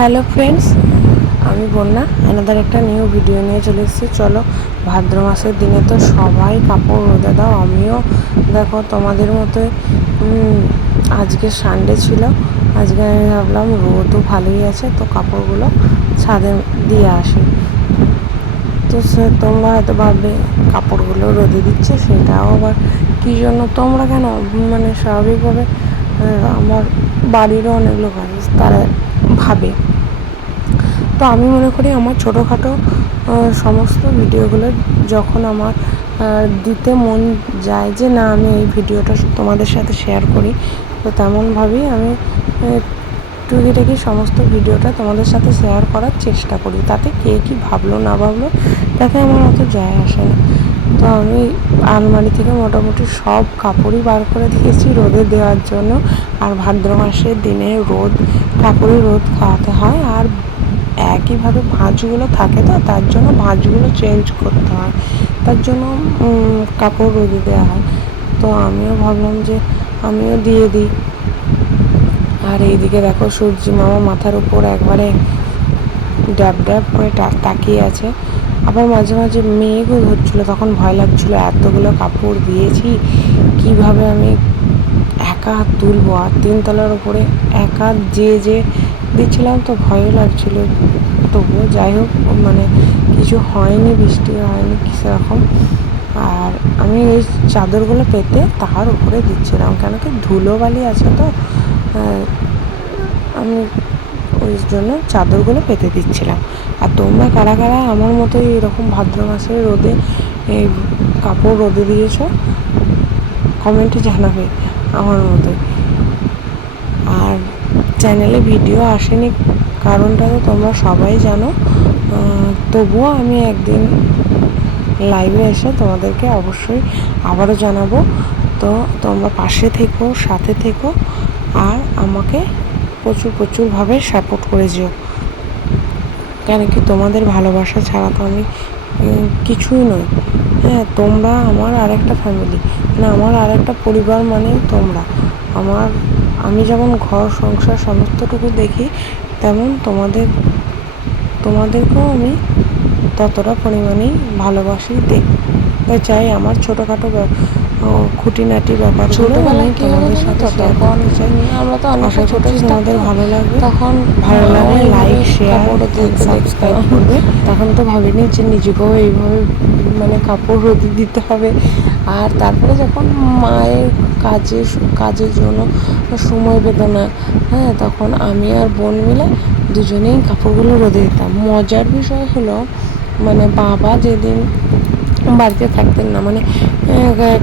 Hello friends আমি বন্যা এনাদের একটা নিউ ভিডিও নিয়ে চলে এসেছি। চলো ভাদ্র মাসের দিনে তো সবাই কাপড় রোদে দাও আমিও দেখো তোমাদের মতোই। আজকে সানডে ছিল আজকে আমি ভাবলাম রোদও ভালোই আছে তো কাপড়গুলো ছাদে দিয়ে আসি। তো সে তোমরা হয়তো ভাববে কাপড়গুলো রোদে দিচ্ছে সেটাও আবার কী জন্য? তোমরা কেন? মানে স্বাভাবিকভাবে আমার বাড়িরও অনেকগুলো কাজ আছে, তারা ভাবে। তো আমি মনে করি আমার ছোটোখাটো সমস্ত ভিডিওগুলো যখন আমার দিতে মন যায় যে না, আমি এই ভিডিওটা তোমাদের সাথে শেয়ার করি, তো তেমনভাবেই আমি টুকিটাকি সমস্ত ভিডিওটা তোমাদের সাথে শেয়ার করার চেষ্টা করি। তাতে কে কী ভাবলো, না ভাবলো তাতে আমার অত যায় আসে না। তো আমি আলমারি থেকে মোটামুটি সব কাপড়ই বার করে দিয়েছি রোদে দেওয়ার জন্য। আর ভাদ্র মাসের দিনে রোদ, কাপড়ে রোদ খাওয়াতে হয়। আর একইভাবে ভাঁজগুলো থাকে তো, তার জন্য ভাঁজগুলো চেঞ্জ করতে হয়। তার জন্য কাপড় রোদে দেওয়া হয়। তো আমিও ভাবলাম যে আমিও দিয়ে দিই। আর এইদিকে দেখো সূর্যি মামা মাথার উপর একবারে ড্যাব ড্যাব করে তাকিয়ে আছে। আবার মাঝে মাঝে মেঘও ধরছিল, তখন ভয় লাগছিল, এতগুলো কাপড় দিয়েছি, কীভাবে আমি একা তুলবো? আর তিনতলার উপরে একা যে যে দিচ্ছিলাম তো ভয়ও লাগছিল। তবুও যাই হোক মানে কিছু হয়নি, বৃষ্টি হয়নি সেরকম আর আমি এই চাদরগুলো পেতে তার উপরে দিচ্ছিলাম, কেন কি ধুলোবালি আছে তো আমি ওই জন্য চাদরগুলো পেতে দিচ্ছিলাম। আর তোমরা কারা কারা আমার মতো এরকম ভাদ্র মাসের রোদে এই কাপড় রোদে দিয়েছ কমেন্টে জানাবে আমার মতো আর চ্যানেলে ভিডিও আসেনি, কারণটা তো তোমরা সবাই জানো। তবুও আমি একদিন লাইভে এসে তোমাদেরকে অবশ্যই আবারও জানাব। তো তোমরা পাশে থেকো, সাথে থেকো, আর আমাকে প্রচুর প্রচুরভাবে সাপোর্ট করে যেও। কেন কি তোমাদের ভালোবাসা ছাড়া তো আমি কিছুই নই। হ্যাঁ তোমরা আমার আর একটা ফ্যামিলি মানে আমার আরেকটা পরিবার মানে তোমরা। আমার, আমি যেমন ঘর, সংসার সমস্তটুকু দেখি, তেমন তোমাদের, তোমাদেরকেও আমি ততটা পরিমাণেই ভালোবাসি দেখতে চাই আমার ছোটোখাটো খুঁটিনাটি ব্যাপার ছোটবেলায় কি? তখন আমরা তো অনেক ছোট তোমাদের ভালো লাগবে। তখন ভালো লাগে লাইক শেয়ার সাবস্ক্রাইব করবে। তখন তো ভাবিনি যে নিজেকেও এইভাবে মানে কাপড় রোদে দিতে হবে। আর তারপরে যখন মায়ের কাজে কাজের জন্য সময় পেত না হ্যাঁ তখন আমি আর বোন মিলে দুজনেই কাপড়গুলো রোদে দিতাম। মজার বিষয় হলো মানে বাবা যেদিন বাড়িতে থাকতেন না। মানে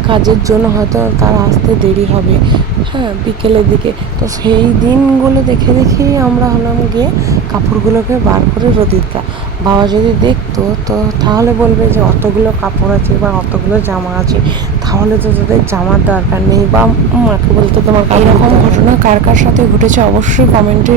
কাজের জন্য হয়তো তার আসতে দেরি হবে। হ্যাঁ বিকেলের দিকে। তো সেই দিনগুলো দেখে দেখেই আমরা হলাম গিয়ে কাপড়গুলোকে বার করে রোদে দিতাম বাবা যদি দেখতো তো তাহলে বলবে যে অতগুলো কাপড় আছে বা অতগুলো জামা আছে। তাহলে তো তোদের জামার দরকার নেই। বা মাকে বলতো তোমার এরকম ঘটনা কার কার সাথে ঘটেছে অবশ্যই কমেন্টে